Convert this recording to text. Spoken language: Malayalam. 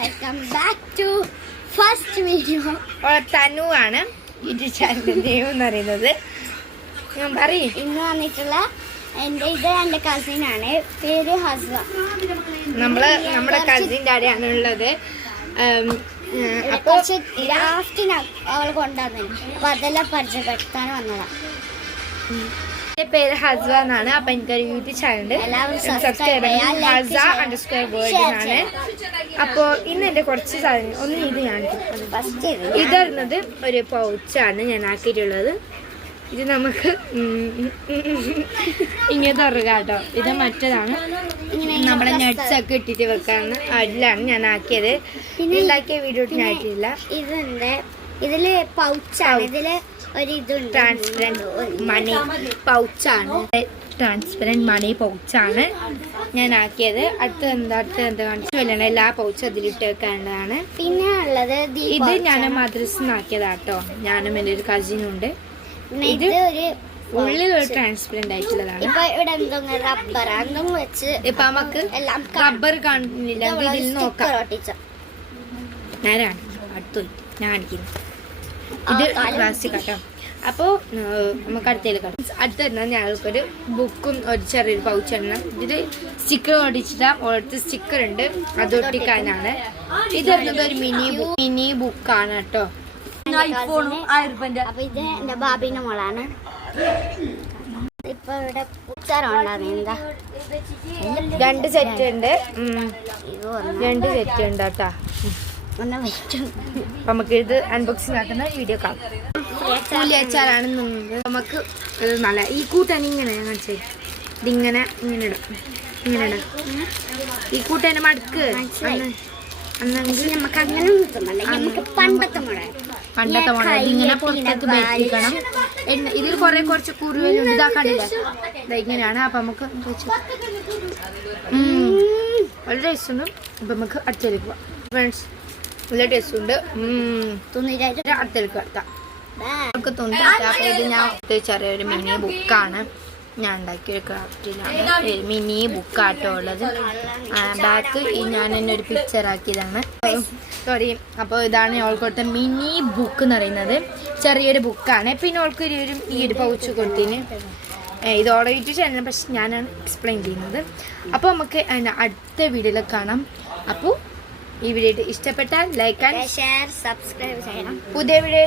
Welcome back to first video. Tanu ആണ് ഇത് ചാനലിന്റെ എന്ന് പറയുന്നത്. ഞാൻ പറയും ഇന്ന് വന്നിട്ടുള്ള എന്റെ കസിൻ ആണ്, പേര് ഹസ്വ. നമ്മുടെ കസിൻ്റെ അവിടെയാണ് ഉള്ളത്. കുറച്ച് ഗ്രാഫ്റ്റിന് അവൾ കൊണ്ടുവന്നു, അപ്പൊ അതെല്ലാം പരിചയപ്പെടുത്താൻ വന്നതാ. എന്റെ പേര് ഹസ്വ എന്നാണ്. അപ്പൊ എനിക്കൊരു യൂട്യൂബ് ചാനൽ സബ്സ്ക്രൈബ് ആണ്. അപ്പോ ഇന്ന് എന്റെ കുറച്ച് സാധനം ഒന്ന് ഇത് ഞാൻ ഇതറിഞ്ഞത് ഒരു പൗച്ചാണ് ഞാൻ ആക്കിയിട്ടുള്ളത്. ഇത് നമുക്ക് ഇങ്ങനെ തുറക്കുക കേട്ടോ. ഇത് മറ്റേതാണ്, നമ്മുടെ നട്ട്സ് ഒക്കെ ഇട്ടിട്ട് വെക്കാന്ന്. അതിലാണ് ഞാൻ ആക്കിയത്. ഉണ്ടാക്കിയ വീഡിയോ ആയിട്ടില്ല. ഇതില് പൗച്ചാണ്, ഇതില് ഒരു ഇതുണ്ട്, ട്രാൻസ്പെറൻറ്റ് മണി പൗച്ചാണ്. ട്രാൻസ്പെറൻറ്റ് മണി പൗച്ചാണ് ഞാൻ ആക്കിയത്. അടുത്ത് കാണിച്ചു വല്ലണം. എല്ലാ പൗച്ചും അതിലിട്ട് വെക്കേണ്ടതാണ്. പിന്നെ ഉള്ളത് ഇത് ഞാൻ മദ്രസിന്ന് ആക്കിയതാട്ടോ. ഞാനും എൻ്റെ ഒരു കസിനും ഉണ്ട്. ഇത് ഉള്ളിൽ ഒരു ട്രാൻസ്പെറൻറ്റ് ആയിട്ടുള്ളതാണ്. ഇപ്പൊ ഇവിടെ റബ്ബർ അതും വെച്ച് ഇപ്പൊ നമുക്ക് റബ്ബർ കാണില്ല. ഇതിൽ നോക്കാം. നേരാണ് അടുത്ത് ഞാൻ കാണിക്കുന്നത്. ഇത് പ്ലാസ്റ്റിക് കേട്ടോ. അപ്പോൾ നമുക്ക് അടുത്ത് തന്നെ ഞങ്ങൾക്കൊരു ബുക്കും ഒരു ചെറിയൊരു പൗച്ചാണ്. ഇതിൽ സ്റ്റിക്കർ ഒട്ടിച്ചിട്ടാ. ഓരോ സ്റ്റിക്കർ ഉണ്ട്, അത് ഒട്ടിക്കാനാണ്. ഇത് ഒരു മിനി ബുക്കാണ് കേട്ടോ. അപ്പൊ ഇത് എന്റെ ബാബിന്റെ മോളാണ്. ഇപ്പൊ ഇവിടെ എന്താ രണ്ട് സെറ്റ് ഉണ്ട് കേട്ടോ. നമുക്ക് ഇത് അൺബോക്സിംഗ് ആക്കുന്ന വീഡിയോ കാണാം. പുലിയച്ചാറാണ് നമുക്ക് നല്ല ഈ കൂട്ടാൻ ഇങ്ങനെ കാണിച്ചേ. ഇതിങ്ങനെ ഇടാം. ഈ കൂട്ടേന്റെ മടുക്ക് നമുക്ക് അങ്ങനെ പണ്ടത്തെ മോഡൽ ഇങ്ങനെ പുറത്തേക്ക് വെക്കണം. ഇതിൽ കുറച്ച് കുറുവലുണ്ട്. ഇതാക്കാണ്ടില്ല, ഇങ്ങനെയാണ്. അപ്പൊ നമുക്ക് വളരെ ടേസ്റ്റ് ഉണ്ട്. അപ്പൊ നമുക്ക് അടുത്തേക്ക് പോവാം ഫ്രണ്ട്സ്. നല്ല ടേസ്റ്റ് ഉണ്ട്. അടുത്തേക്ക് എടുത്താം. നമുക്ക് തോന്നി. ഇത് ഞാൻ ചെറിയൊരു മിനി ബുക്കാണ് ഞാൻ ഉണ്ടാക്കിയൊരു ക്രാഫ്റ്റിലാണ്. മിനി ബുക്കാട്ടോ ഉള്ളത്. ബാക്ക് ഞാൻ തന്നെ ഒരു പിക്ചർ ആക്കിയതാണ്. സോറി. അപ്പോൾ ഇതാണ് ഓൾക്ക് കൊടുത്ത മിനി ബുക്ക് എന്ന് പറയുന്നത്. ചെറിയൊരു ബുക്കാണ്. പിന്നെ ഓൾക്ക് ഈ ഒരു പൗച്ച് കൊടുത്തിന്. ഇത് ഓർഡർ ചെയ്തിട്ട് പക്ഷെ ഞാനാണ് എക്സ്പ്ലെയിൻ ചെയ്യുന്നത്. അപ്പോൾ നമുക്ക് അടുത്ത വീഡിയോയിൽ കാണാം. അപ്പോൾ ഈ വീഡിയോ ഇഷ്ടപ്പെട്ടാൽ ലൈക്ക് ആൻഡ് ഷെയർ സബ്സ്ക്രൈബ് ചെയ്യണം. പുതിയ വീഡിയോ